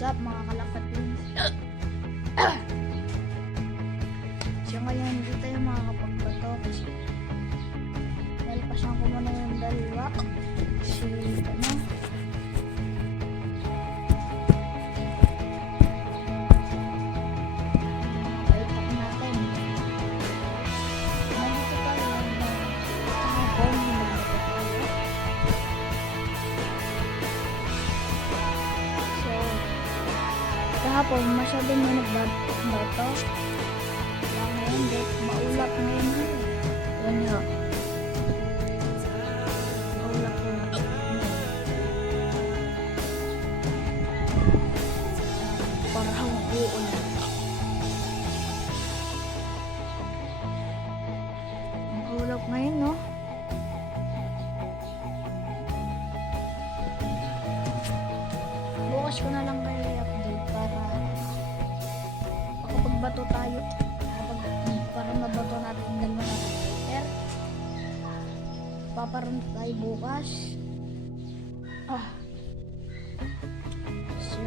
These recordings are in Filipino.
What's up mga kalapatid? So ngayon hindi tayo makakapagbato kasi nalpasan ko muna yung dalawa. Si baitak natin. Nandito tayo kahapon magbato tayo. So kahapon masyado na nagbato. Kaya ngayon maulap ngayon. Yan nga. Maulap po. Parang uulan. Maulap ngayon, no? Bukas ko na lang kayo i-update para makapagbato tayo. Para mabato natin yung dalawa na fighter. Paparoon tayo bukas. So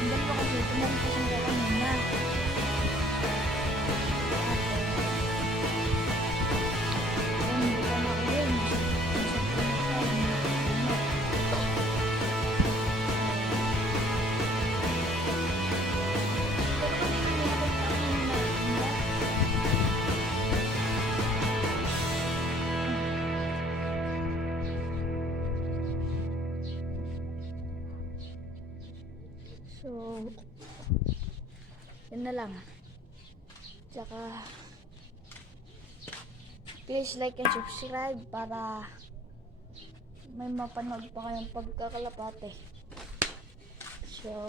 hindi pa kasi tumarin pa siyang gawin muna. So, yun na lang. Tsaka, please like and subscribe para may mapanood pa kayong pagkakalapate. So,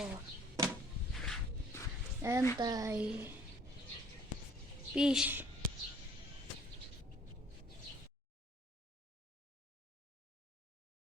ayan tayo. Peace.